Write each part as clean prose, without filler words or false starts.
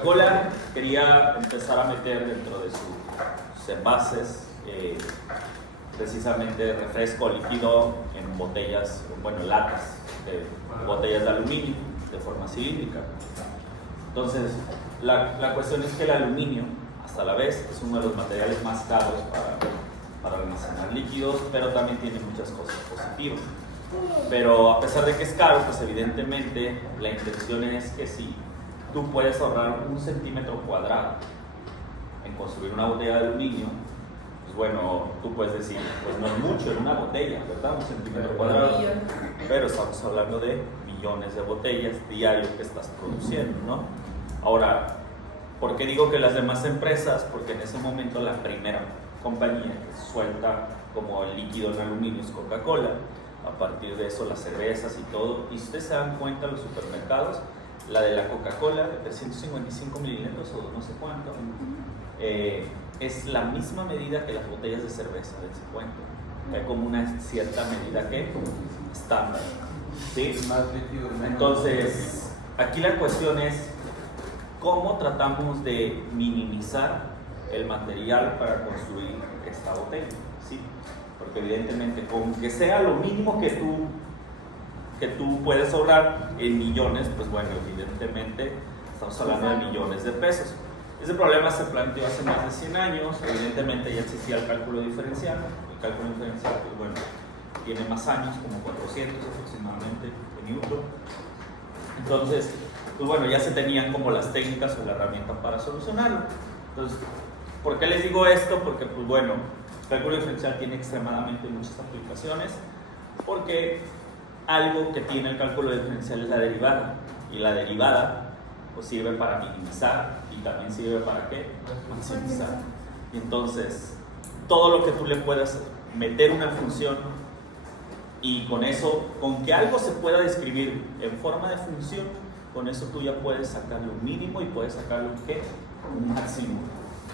Coca-Cola quería empezar a meter dentro de sus envases precisamente refresco líquido en botellas, bueno, latas, botellas de aluminio de forma cilíndrica. Entonces, la cuestión es que el aluminio, hasta la vez, es uno de los materiales más caros para almacenar líquidos, pero también tiene muchas cosas positivas. Pero a pesar de que es caro, pues evidentemente la intención es que si tú puedes ahorrar 1 centímetro cuadrado en construir una botella de aluminio, pues bueno, tú puedes decir, pues no es mucho en una botella, ¿verdad? 1 centímetro cuadrado, pero estamos hablando de millones de botellas diarios que estás produciendo, ¿no? Ahora, ¿por qué digo que las demás empresas? Porque en ese momento la primera compañía que suelta como el líquido en aluminio es Coca-Cola. A partir de eso las cervezas y todo, y si ustedes se dan cuenta, los supermercados, la de la Coca-Cola de 355 mililitros o no sé cuánto, es la misma medida que las botellas de cerveza del 50. Hay como una cierta medida que estándar, ¿sí? Entonces, aquí la cuestión es cómo tratamos de minimizar el material para construir esta botella, ¿sí? Porque evidentemente, con que sea lo mínimo que tú puedes ahorrar en millones, pues bueno, evidentemente estamos hablando de millones de pesos. Ese problema se planteó hace más de 100 años, evidentemente ya existía el cálculo diferencial. El cálculo diferencial, pues bueno, tiene más años, como 400 aproximadamente de Newton. Entonces, pues bueno, ya se tenían como las técnicas o la herramienta para solucionarlo. Entonces, ¿por qué les digo esto? Porque, pues bueno, el cálculo diferencial tiene extremadamente muchas aplicaciones, porque algo que tiene el cálculo diferencial es la derivada, y la derivada pues sirve para minimizar y también sirve para ¿qué? Maximizar. Y entonces, todo lo que tú le puedas meter una función y con eso, con que algo se pueda describir en forma de función, con eso tú ya puedes sacarle un mínimo y puedes sacarle un ¿qué? Un máximo.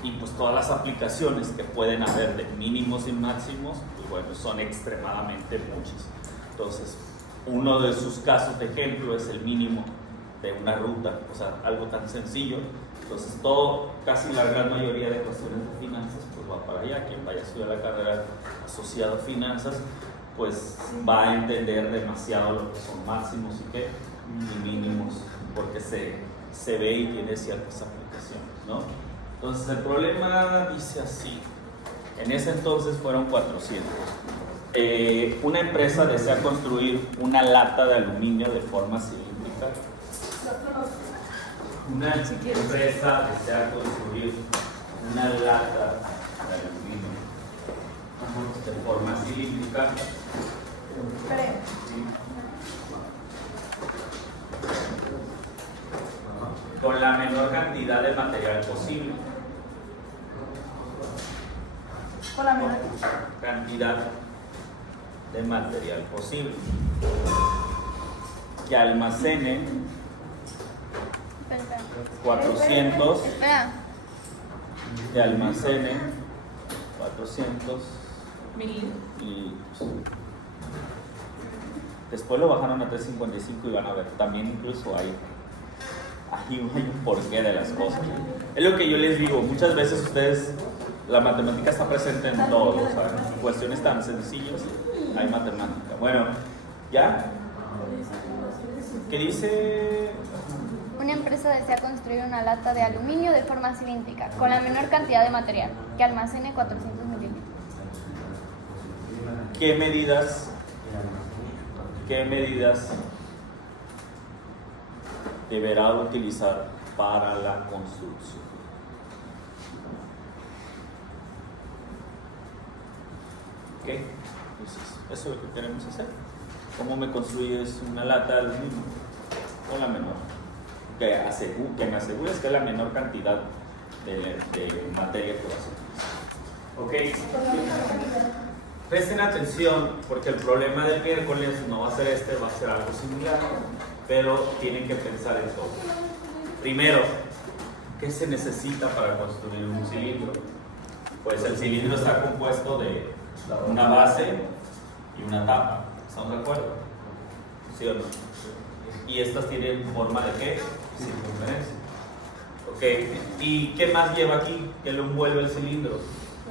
Y pues todas las aplicaciones que pueden haber de mínimos y máximos, pues bueno, son extremadamente muchas. Entonces, uno de sus casos de ejemplo es el mínimo de una ruta, o sea, algo tan sencillo. Entonces, casi la gran mayoría de cuestiones de finanzas, pues va para allá. Quien vaya a estudiar la carrera asociada a finanzas, pues va a entender demasiado lo que son máximos y mínimos, porque se ve y tiene ciertas aplicaciones, ¿no? Entonces, el problema dice así. En ese entonces fueron 400. Una empresa desea construir una lata de aluminio de forma cilíndrica. Una empresa desea construir una lata de aluminio de forma cilíndrica. Con la menor cantidad de material posible. Con la menor cantidad de material posible. Que almacene 400. Que almacene 400 mililitros. Después lo bajaron a 355 y van a ver, también incluso hay un porqué de las cosas. Es lo que yo les digo, muchas veces ustedes, la matemática está presente en todo, o sea, en cuestiones tan sencillas hay matemática. Bueno, ¿ya? ¿Qué dice? Una empresa desea construir una lata de aluminio de forma cilíndrica, con la menor cantidad de material, que almacene 400 mililitros. ¿Qué medidas deberá utilizar para la construcción? ¿Ok? Entonces, eso es lo que queremos hacer. ¿Cómo me construyes una lata de aluminio? Con la menor. Que me asegures que es la menor cantidad de materia que vas a utilizar. ¿Ok? Presten atención, porque el problema del miércoles no va a ser va a ser algo similar, pero tienen que pensar en todo. Primero, ¿qué se necesita para construir un cilindro? Pues el cilindro está compuesto de una base y una tapa. ¿Estamos de acuerdo? ¿Sí o no? Y estas tienen forma de ¿qué? Circunferencia. Ok, ¿y qué más lleva aquí? ¿Qué lo envuelve el cilindro?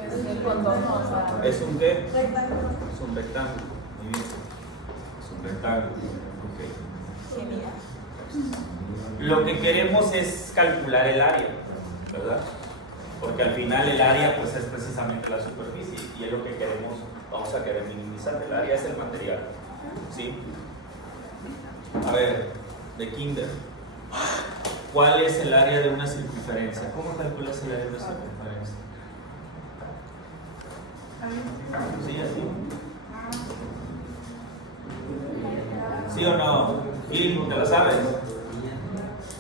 Es el contorno, o sea. ¿Es un qué? Rectángulo. Es un rectángulo. Muy bien. Es un rectángulo. Ok. Genial. Lo que queremos es calcular el área, ¿verdad? Porque al final el área pues es precisamente la superficie y es lo que queremos, vamos a querer minimizar. El área es el material, ¿sí? A ver, de kinder, ¿cuál es el área de una circunferencia? ¿Cómo calculas el área de una circunferencia? ¿Sí, así? ¿Sí o no? Gil, ¿te la sabes?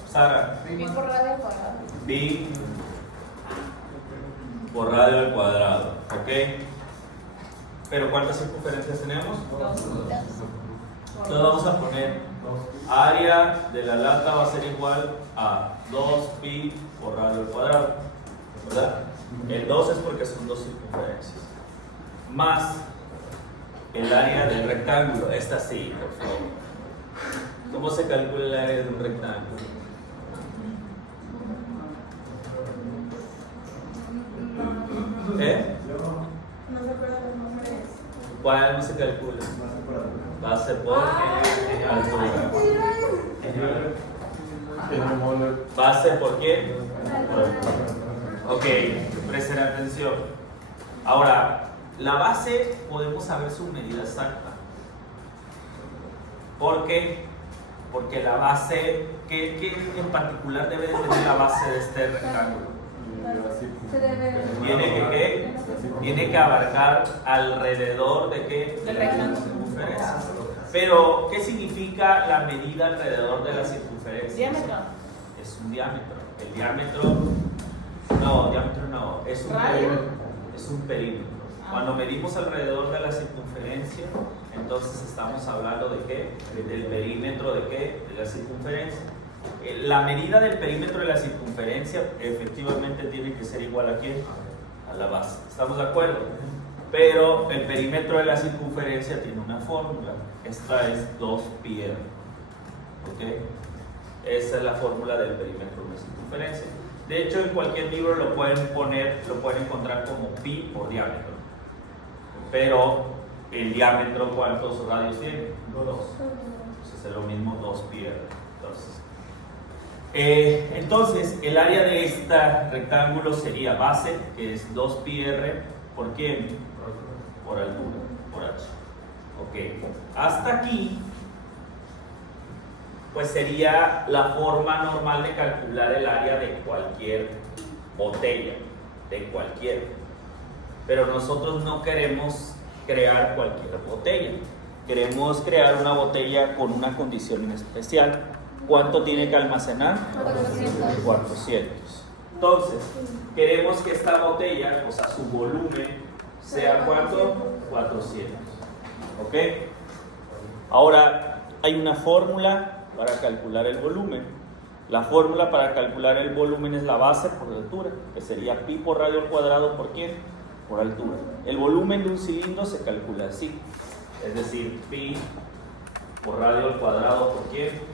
Sara. Pi por radio al cuadrado. Pi por radio al cuadrado, ¿ok? Pero ¿cuántas circunferencias tenemos? Entonces vamos a poner área de la lata va a ser igual a 2pi por radio al cuadrado, ¿verdad? El 2 es porque son dos circunferencias, más el área del rectángulo, esta sí, por favor. ¿Cómo se calcula el área de un rectángulo? ¿Eh? No se acuerdan los nombres. ¿Cuál no se calcula? Base por altura. ¿Base por qué? Ok, presten atención. Ahora, la base podemos saber su medida exacta. ¿Por qué? Porque la base, ¿qué en particular debe de tener la base de este rectángulo? Se debe. Tiene que abarcar alrededor de qué? Del rectángulo. Circunferencia. Pero, ¿qué significa la medida alrededor de la circunferencia? Diámetro. Es un diámetro. El diámetro no, es un ¿Radio? perímetro. Es un perímetro. Cuando medimos alrededor de la circunferencia, entonces estamos hablando de qué? Del perímetro de qué? De la circunferencia. La medida del perímetro de la circunferencia efectivamente tiene que ser igual a quién? A la base. ¿Estamos de acuerdo? Pero el perímetro de la circunferencia tiene una fórmula. Esta es 2πr. ¿Ok? Esa es la fórmula del perímetro de una circunferencia. De hecho, en cualquier libro lo pueden encontrar como pi por diámetro. Pero el diámetro, ¿cuántos radios tiene? 2. Entonces es lo mismo 2πr. Entonces, el área de este rectángulo sería base, que es 2πr, ¿por quién? Por altura, por h. Ok, hasta aquí, pues sería la forma normal de calcular el área de cualquier botella, de cualquier. Pero nosotros no queremos crear cualquier botella, queremos crear una botella con una condición en especial. ¿Cuánto tiene que almacenar? 400. Entonces, queremos que esta botella, o sea, su volumen, sea ¿cuánto? 400. ¿Ok? Ahora, hay una fórmula para calcular el volumen. La fórmula para calcular el volumen es la base por la altura, que sería pi por radio al cuadrado por ¿quién? Por altura. El volumen de un cilindro se calcula así, es decir, pi por radio al cuadrado por ¿quién?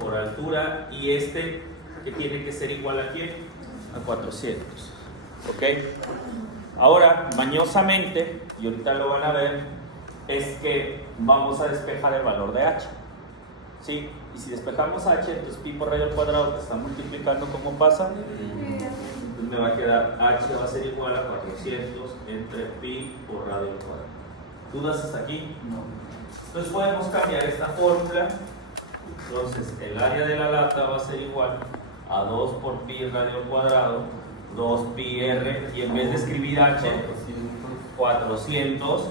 Por altura, y este que tiene que ser igual a quién? A 400. ¿Ok? Ahora, mañosamente, y ahorita lo van a ver, es que vamos a despejar el valor de h. ¿Sí? Y si despejamos h, entonces pi por radio al cuadrado que está multiplicando, ¿cómo pasa? Entonces me va a quedar h va a ser igual a 400 entre pi por radio al cuadrado. ¿Dudas hasta aquí? No. Entonces podemos cambiar esta fórmula. Entonces el área de la lata va a ser igual a 2 por pi radio al cuadrado, 2πr, y en vez de escribir h, 400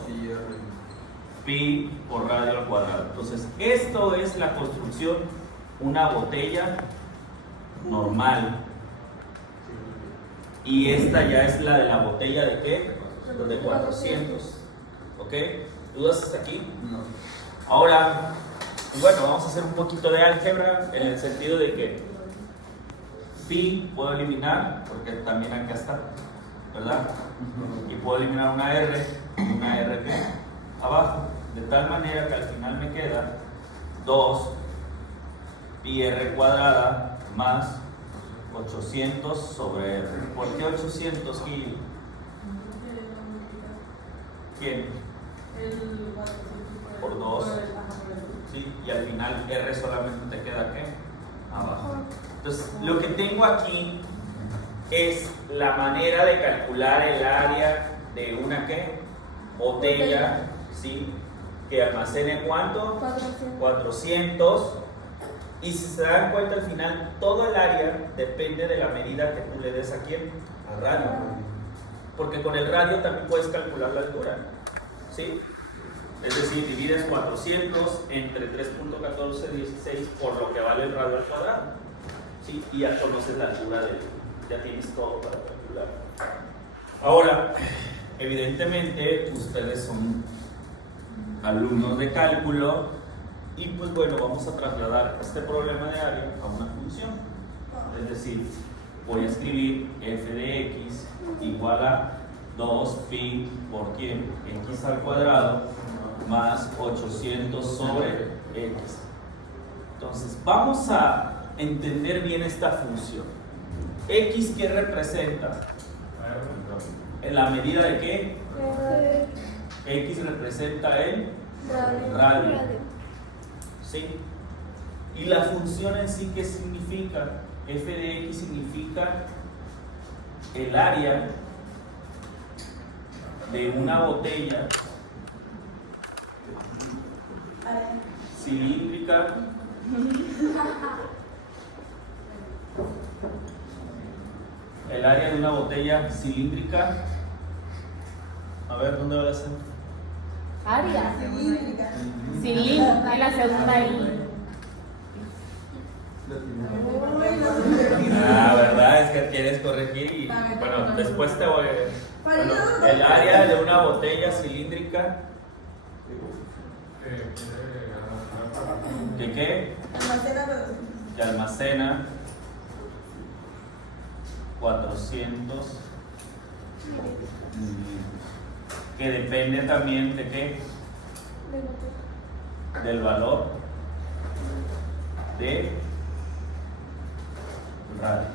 pi por radio al cuadrado. Entonces esto es la construcción, una botella normal, y esta ya es la de la botella de ¿qué? De 400. ¿Ok? ¿Dudas hasta aquí? No. Ahora, bueno, vamos a hacer un poquito de álgebra en el sentido de que pi puedo eliminar, porque también acá está, ¿verdad? Y puedo eliminar una r y una r abajo, de tal manera que al final me queda 2 pi r cuadrada más 800 sobre R. ¿Por qué 800, Gil? ¿Quién? Por 2. ¿Sí? Y al final R solamente te queda ¿qué? Abajo. Entonces, lo que tengo aquí es la manera de calcular el área de una ¿qué? Botella, ¿sí? Que almacene ¿cuánto? 400. Y si se dan cuenta al final, todo el área depende de la medida que tú le des a quién, al radio. Porque con el radio también puedes calcular la altura, ¿sí? Es decir, divides 400 entre 3.1416 por lo que vale el radio al cuadrado, ¿sí? Y ya conoces la altura ya tienes todo para calcular. Ahora, evidentemente, ustedes son alumnos de cálculo y pues bueno, vamos a trasladar este problema de área a una función. Es decir, voy a escribir f de x igual a 2pi por quién, x al cuadrado más 800 sobre x. Entonces, vamos a entender bien esta función. X, ¿qué representa? ¿En la medida de qué? X representa el radio. ¿Sí? Y la función en sí, ¿qué significa? F de x significa el área de una botella cilíndrica el área de una botella cilíndrica. A ver, ¿dónde va la C? Área cilíndrica. Cilíndrica, en la segunda I. ¿Verdad? Es que quieres corregir y bueno, después te voy a... Bueno, el área de una botella cilíndrica ¿que qué? Que almacena 400 que depende también de qué, del valor de radio.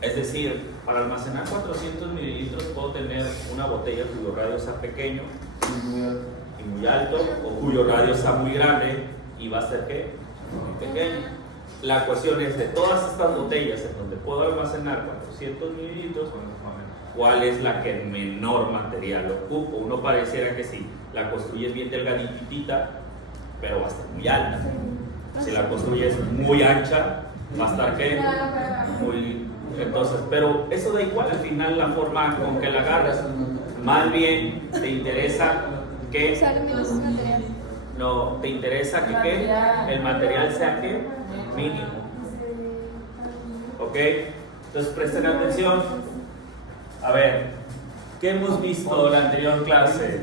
Es decir, para almacenar 400 mililitros puedo tener una botella cuyo radio sea pequeño y muy alto, o cuyo radio sea muy grande y va a ser ¿qué? Muy pequeño. La cuestión es de todas estas botellas en donde puedo almacenar 400 mililitros, ¿cuál es la que menor material ocupa? Uno pareciera que si la construyes bien delgaditita, pero va a estar muy alta. Si la construyes muy ancha, va a estar ¿qué? Muy... Entonces, pero eso da igual al final la forma con que la agarras. Más bien te interesa que... Usar menos material. No, te interesa que ¿qué? El material sea ¿qué? Mínimo. ¿Ok? Entonces presten atención. A ver, ¿qué hemos visto en la anterior clase?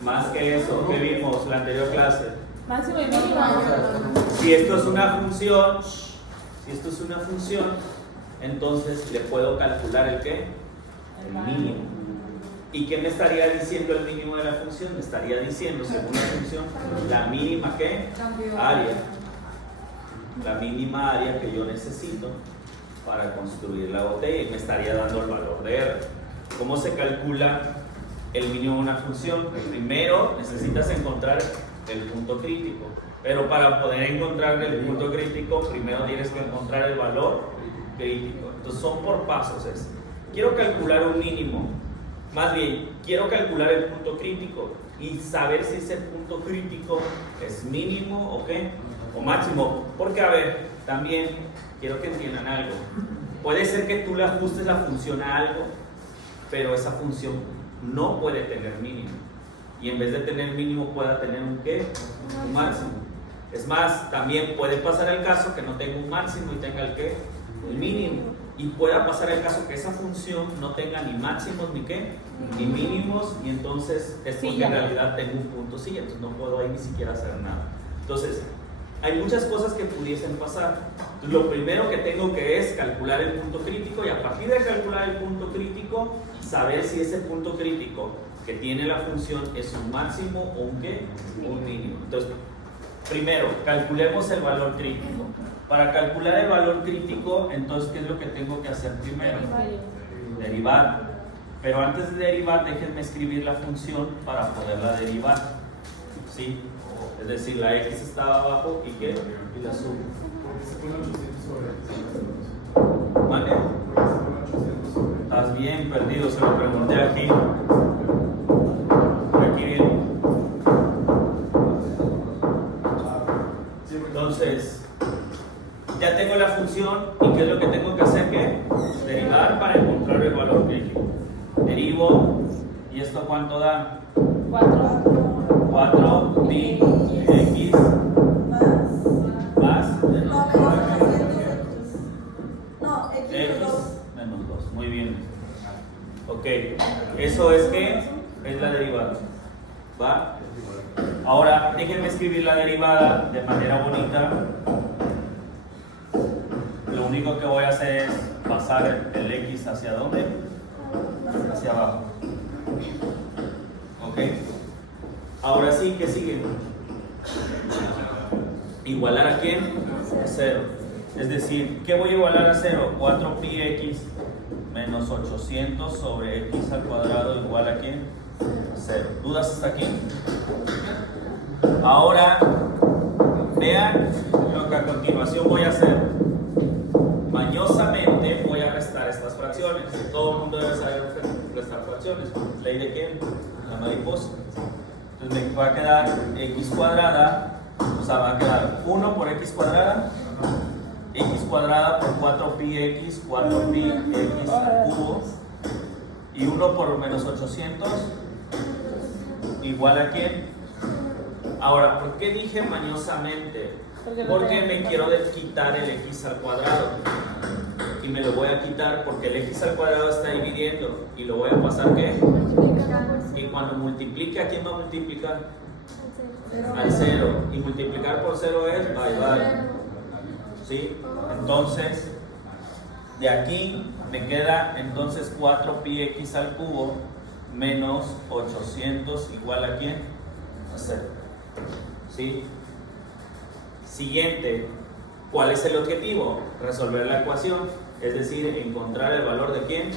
Más que eso, ¿qué vimos en la anterior clase? Máximo y mínimo. Si esto es una función, entonces le puedo calcular el ¿qué? El mínimo. ¿Y qué me estaría diciendo el mínimo de la función? Me estaría diciendo, según la función, la mínima ¿qué? Área. La mínima área que yo necesito para construir la botella y me estaría dando el valor de R. ¿Cómo se calcula el mínimo de una función? Primero necesitas encontrar el punto crítico, pero para poder encontrar el punto crítico primero tienes que encontrar el valor crítico. Entonces son por pasos. Quiero calcular un mínimo, más bien quiero calcular el punto crítico y saber si ese punto crítico es mínimo o qué, o máximo. Porque a ver, también quiero que entiendan algo. Puede ser que tú le ajustes la función a algo, pero esa función no puede tener mínimo. Y en vez de tener mínimo pueda tener un ¿qué? Un máximo. Es más, también puede pasar el caso que no tenga un máximo y tenga el ¿qué? El mínimo. Y pueda pasar el caso que esa función no tenga ni máximos ni ¿qué? Ni mínimos, y entonces es porque en realidad tengo un punto sí, entonces no puedo ahí ni siquiera hacer nada. Entonces, hay muchas cosas que pudiesen pasar. Entonces, lo primero que tengo que es calcular el punto crítico, y a partir de calcular el punto crítico, saber si ese punto crítico que tiene la función es un máximo o un ¿qué? Un mínimo. Entonces, primero, calculemos el valor crítico. Para calcular el valor crítico, entonces, ¿qué es lo que tengo que hacer primero? Derivar. Pero antes de derivar, déjenme escribir la función para poderla derivar. ¿Sí? Es decir, la x estaba abajo y ¿qué? Y la subo. ¿Vale? Estás bien perdido, se lo pregunté aquí. Aquí viene. Entonces, ya tengo la función y ¿qué es lo que tengo que hacer? ¿Qué? Derivar para encontrar el valor crítico. Derivo, ¿y esto cuánto da? 4 pi x más x menos 2. Muy bien. Ok, eso es que es la derivada. ¿Va? Ahora, déjenme escribir la derivada de manera bonita. Lo único que voy a hacer es pasar el x hacia dónde? Hacia abajo. Ok. Ahora sí, ¿qué sigue? ¿Igualar a quién? A 0. Es decir, ¿qué voy a igualar a 0? 4 pi x menos 800 sobre x al cuadrado igual a quién? A 0. ¿Dudas hasta aquí? Ahora, vean lo que a continuación voy a hacer. Mañosamente voy a restar estas fracciones. Todo el mundo debe saber restar fracciones. ¿Ley de quién? La mariposa. Entonces me va a quedar x cuadrada, o sea, va a quedar 1 por x cuadrada por 4 pi x, 4 pi x al cubo, y 1 por menos 800, igual a quién. Ahora, ¿por qué dije mañosamente? Porque me quiero quitar el x al cuadrado. Y me lo voy a quitar porque el x al cuadrado está dividiendo. Y lo voy a pasar, ¿qué? Y cuando multiplique, ¿a quién va a multiplicar? Al 0. Y multiplicar por 0 es bye. ¿Sí? Entonces, de aquí me queda entonces 4 pi x al cubo menos 800 igual a quién? A 0. ¿Sí? Siguiente, ¿cuál es el objetivo? Resolver la ecuación, es decir, encontrar el valor de quién?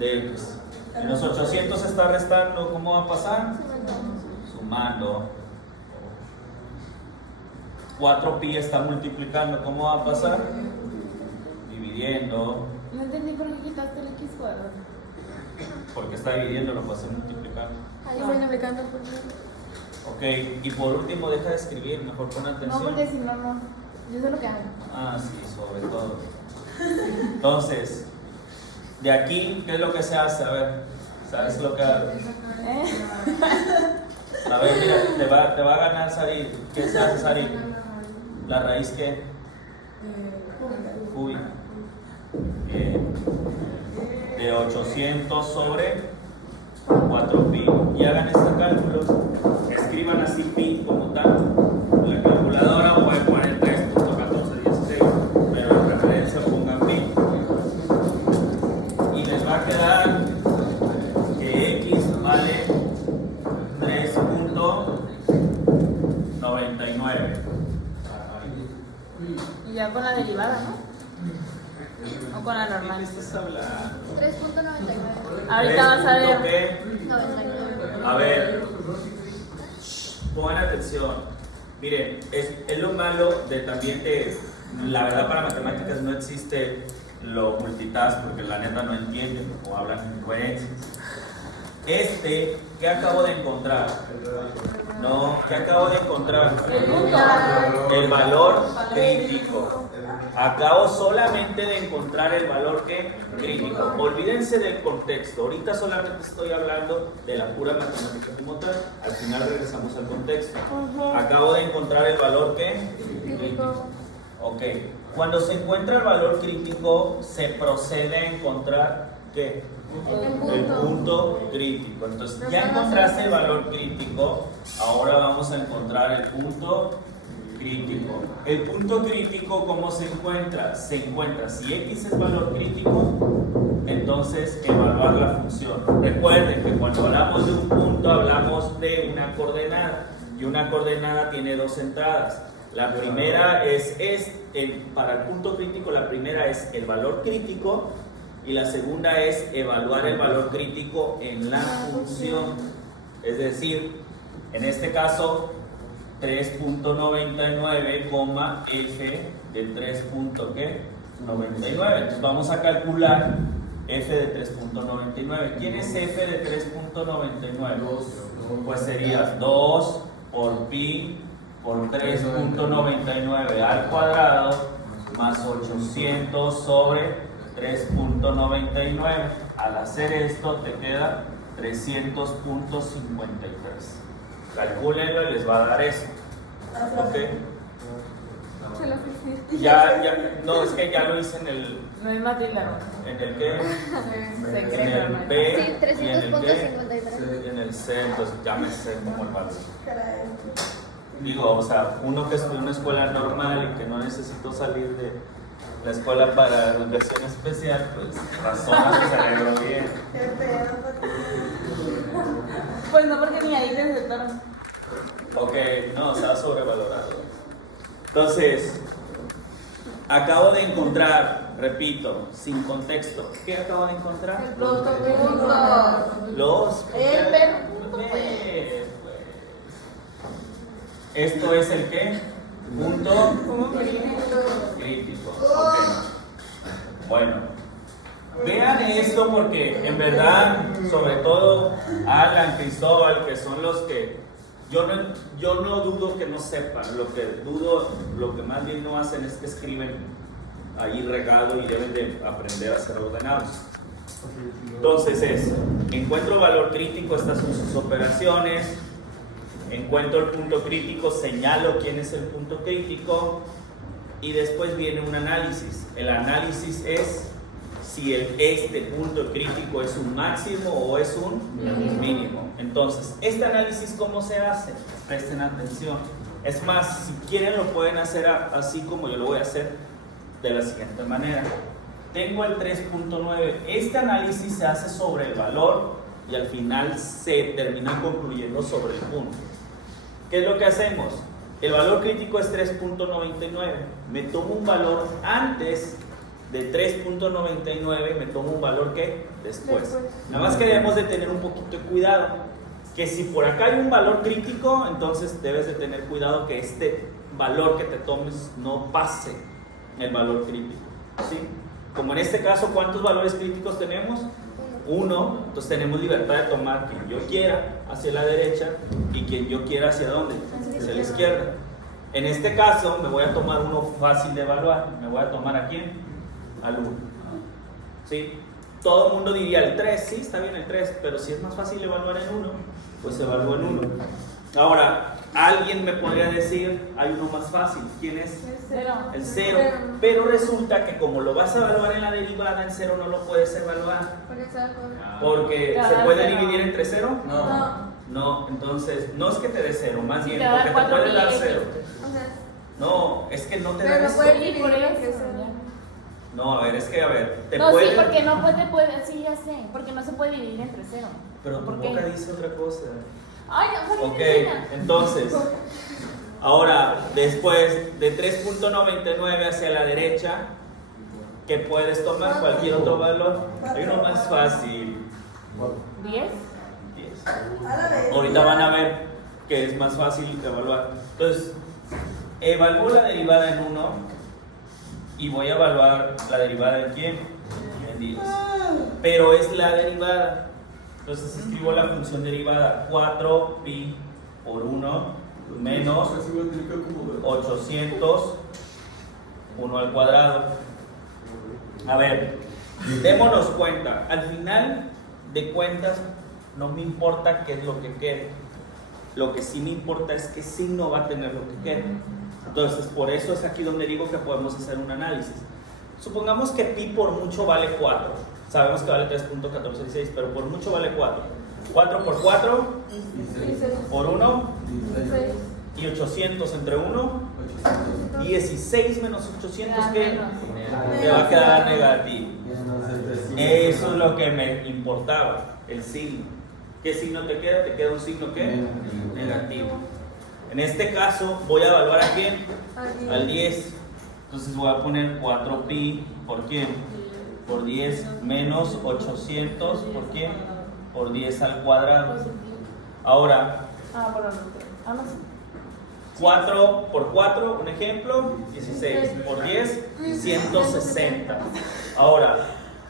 De x. Menos 800 se está restando, ¿cómo va a pasar? Sumando. 4 pi está multiplicando, ¿cómo va a pasar? Dividiendo. No entendí por qué quitaste el x cuadrado. Porque está dividiendo, lo pasé multiplicando. Ahí multiplicando por Ok, y por último, deja de escribir, mejor pon atención. no, porque si no, no. Yo sé lo que hago. Ah, sí, sobre todo. Entonces, de aquí, ¿qué es lo que se hace? A ver, ¿sabes lo que hago? A ver, mira, te va a ganar Sari. ¿Qué se hace, Sari? ¿La raíz qué? Cúbica. Bien. De 800 sobre 4 pi. Y hagan este cálculo. Escriban así pi como tal. La calculadora voy a poner 3.1416, pero en referencia pongan pi. Y les va a quedar que x vale 3.99. Y ya con la derivada, ¿no? O con la normal. ¿Qué estás hablando? 3.99. Ahorita vas a ver. ¿Qué? 99. A ver, pongan atención. Miren, es lo malo de también de, la verdad para matemáticas no existe lo multitask porque la neta no entienden o hablan incoherencias. ¿Qué acabo de encontrar? No, ¿qué acabo de encontrar? El valor crítico. Acabo solamente de encontrar el valor crítico. Olvídense del contexto. Ahorita solamente estoy hablando de la pura matemática como tal. Al final regresamos al contexto. Acabo de encontrar el valor crítico. Ok. Cuando se encuentra el valor crítico, se procede a encontrar ¿qué? El punto crítico. Entonces, ya encontraste el valor crítico. Ahora vamos a encontrar el punto crítico. El punto crítico, ¿cómo se encuentra? Se encuentra, si x es valor crítico, entonces evaluar la función. Recuerden que cuando hablamos de un punto, hablamos de una coordenada. Y una coordenada tiene dos entradas. La primera para el punto crítico, la primera es el valor crítico y la segunda es evaluar el valor crítico en la función. Es decir, en este caso, 3.99, f de 3.99. Entonces vamos a calcular f de 3.99. ¿Quién es f de 3.99? Pues sería 2 por pi por 3.99 al cuadrado más 800 sobre 3.99. Al hacer esto te queda 300.53. Calcúlenlo y les va a dar eso. ¿Ok? No, es que ya lo hice en el... No hay matrícula. ¿En el qué? Secreto, En el hermano. P. Sí, y en el qué. 300.53. En el C, entonces ya me sé como el valor. Digo, o sea, uno que estudia en una escuela normal y que no necesito salir de la escuela para educación especial, pues razona su cerebro bien. Pues no, porque ni ahí te aceptaron. Ok, no, está sobrevalorado. Entonces, acabo de encontrar, repito, sin contexto, ¿qué acabo de encontrar? Punto. Los... El perro punto, ¿Esto es el qué? Punto crítico. Ok. Bueno, vean esto porque en verdad, sobre todo Alan, Cristóbal, que son los que yo no dudo que no sepan, lo que más bien no hacen es que escriben ahí regado y deben de aprender a ser ordenados. Entonces encuentro valor crítico, estas son sus operaciones. Encuentro el punto crítico, señalo quién es el punto crítico y después viene un análisis. El análisis es si este punto crítico es un máximo o es un mínimo. Entonces, este análisis, ¿cómo se hace? Presten atención. Es más, si quieren lo pueden hacer así como yo lo voy a hacer, de la siguiente manera. Tengo el 3.9. Este análisis se hace sobre el valor y al final se termina concluyendo sobre el punto. ¿Qué es lo que hacemos? El valor crítico es 3.99. Me tomo un valor antes de 3.99, me tomo un valor que después. Nada más que debemos de tener un poquito de cuidado. Que si por acá hay un valor crítico, entonces debes de tener cuidado que este valor que te tomes no pase el valor crítico. ¿Sí? Como en este caso, ¿cuántos valores críticos tenemos? 1, entonces tenemos libertad de tomar quien yo quiera hacia la derecha y quien yo quiera hacia dónde, hacia la izquierda. En este caso me voy a tomar uno fácil de evaluar. Me voy a tomar ¿a quién? Al 1. ¿Sí? Todo el mundo diría el 3, sí, está bien el 3, pero si es más fácil evaluar en 1, pues evalúo en 1. Ahora, alguien me podría decir, hay uno más fácil. ¿Quién es? El 0. Pero resulta que como lo vas a evaluar en la derivada, en 0 no lo puedes evaluar. Porque ¿se puede dividir entre 0? No, entonces, no es que te dé 0, más bien porque te puede dar 0. No, es que no te da 0. No, a ver, te no, puede... sí, porque no puede, sí, ya sé, porque no se puede dividir entre 0. Pero tu boca dice otra cosa. Ay, no, Ok, entonces, ahora, después de 3.99 hacia la derecha, ¿qué puedes tomar? Cualquier otro valor. Hay uno más fácil. 10. Ahorita van a ver que es más fácil evaluar. Entonces, evalúo la derivada en 1 y voy a evaluar la derivada en ¿quién? En 10. Pero es la derivada. Entonces escribo la función derivada 4pi por 1 menos 800 1 al cuadrado. A ver, démonos cuenta. Al final de cuentas no me importa qué es lo que quede. Lo que sí me importa es qué signo va a tener lo que quede. Entonces por eso es aquí donde digo que podemos hacer un análisis. Supongamos que pi por mucho vale 4. Sabemos que vale 3.146, pero por mucho vale 4. 4 por 4, por 1, y 800 entre 1, 16 menos 800, ¿qué? Me va a quedar negativo. Eso es lo que me importaba, el signo. ¿Qué signo te queda? Te queda un signo ¿qué? Negativo. En este caso voy a evaluar a quién, al 10. Entonces voy a poner 4pi por quién, por 10 menos 800 por quién, por 10 al cuadrado. Ahora, 4 por 4, un ejemplo, 16 por 10, 160. Ahora,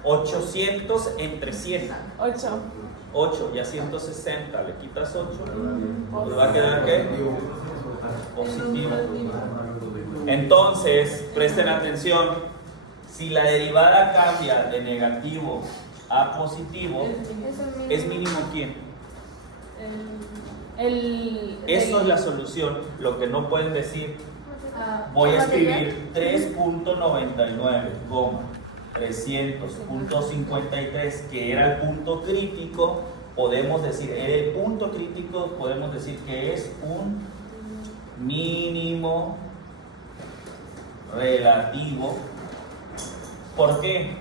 800 entre 100. 8 y a 160 le quitas 8, ¿le va a quedar qué? Positivo. Entonces, presten atención, si la derivada cambia de negativo a positivo, ¿es mínimo quién? Eso es la solución. Lo que no pueden decir, voy a escribir 3.99, 300.53, que era el punto crítico. Podemos decir, el punto crítico podemos decir que es un mínimo relativo. ¿Por qué?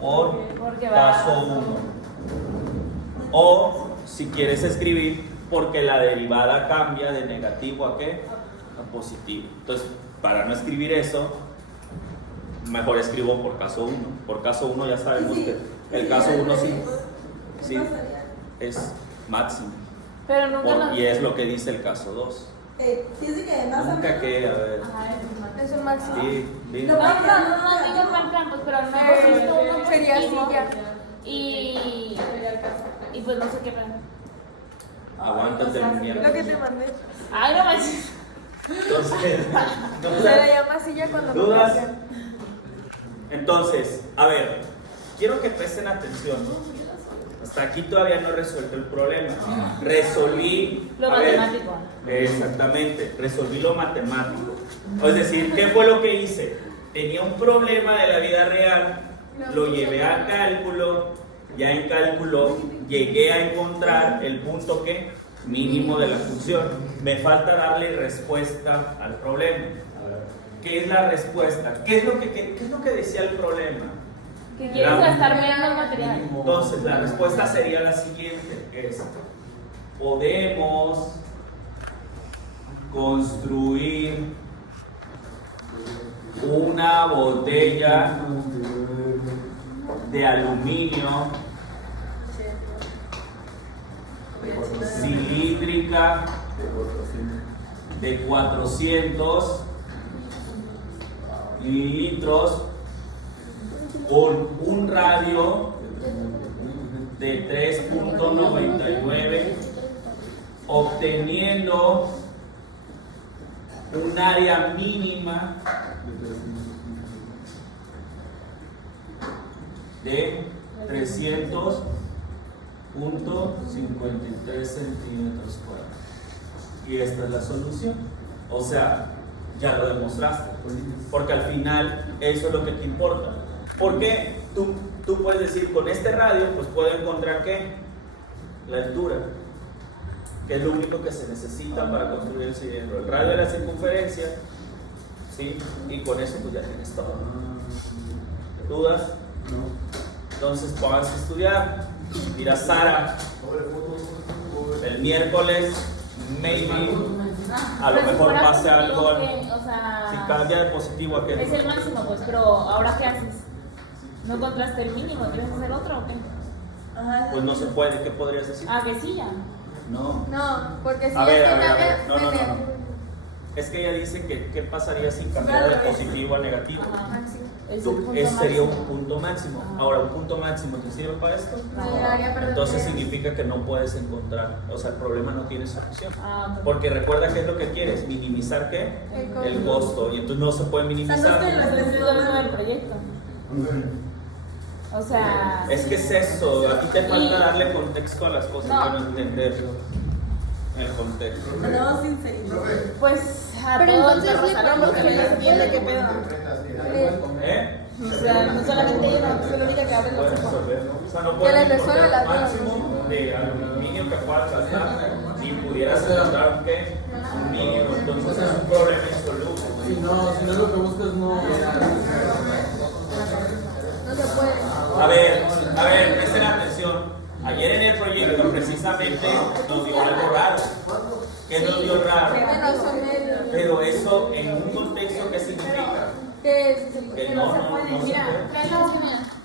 Porque caso 1. O si quieres escribir, porque la derivada cambia de negativo a ¿qué? A positivo. Entonces, para no escribir eso, mejor escribo por caso 1. Por caso 1 ya sabemos que el caso 1 sí es máximo. Pero nunca y es lo que dice el caso 2. Dice que más Nunca que, a ver. Es un máximo. Sí, no digo plan, pues, pero no sería así ya. Y pues no sé qué plan. Aguántate el mierda. Lo que te mandé. Ay, no manches. Entonces, Se le llama así ya cuando lo ¿dudas? hacen. Entonces, a ver, quiero que presten atención. Hasta aquí todavía no he resuelto el problema. Resolví Lo matemático. Exactamente, resolví lo matemático. Es decir, ¿qué fue lo que hice? Tenía un problema de la vida real, lo llevé a cálculo, ya en cálculo llegué a encontrar el punto que mínimo de la función. Me falta darle respuesta al problema. ¿Qué es la respuesta? ¿Qué es lo que decía el problema? Que quieres gastar menos material. Entonces, la respuesta sería la siguiente: podemos construir una botella de aluminio cilíndrica de 400 mililitros con un radio de 3.99, obteniendo un área mínima de 300.53 centímetros cuadrados. Y esta es la solución. O sea, ya lo demostraste, porque al final eso es lo que te importa. Porque tú puedes decir, con este radio pues puedo encontrar ¿qué? La altura, que es lo único que se necesita para construir el cilindro, el radio de la circunferencia, ¿sí? Y con eso pues ya tienes todo. ¿Dudas? No. Entonces puedas estudiar. Mira, Sara, el miércoles maybe a lo mejor pase algo. Si cambia de positivo a qué. Es el máximo, pues, pero ahora ¿qué haces? ¿No encontraste el mínimo? ¿Quieres hacer otro o qué? Pues no se puede, ¿qué podrías decir? Ah, que sí ya. No. No, porque si A ver, cambia, no. Es que ella dice que qué pasaría si cambiara de positivo a negativo. Sería un punto máximo. Ahora, ¿un punto máximo te sirve para esto? Entonces significa que no puedes encontrar, o sea, el problema no tiene solución. Porque recuerda qué es lo que quieres, minimizar ¿qué? El costo. Y entonces no se puede minimizar. El proyecto. O sea, es que es eso, a ti te falta darle contexto a las cosas para entender el contexto. Andamos sinceritos. Pues a pero todos entonces los alumnos que les entiende qué pedo. O sea, no solamente ella, no es la única que abre los ojos. O sea, no puedes les resuelva encontrar la el máximo de aluminio que puedas gastar ni pudieras encontrar ¿qué? Un mínimo, entonces es un problema insoluble. Si no es lo que buscas, no. No se puede. A ver, presten atención. Ayer en el proyecto precisamente nos dio algo raro. ¿Qué nos dio raro? Bueno, son medios. Pero eso en un contexto, ¿qué significa? Que Que no se puede. Mira, trae las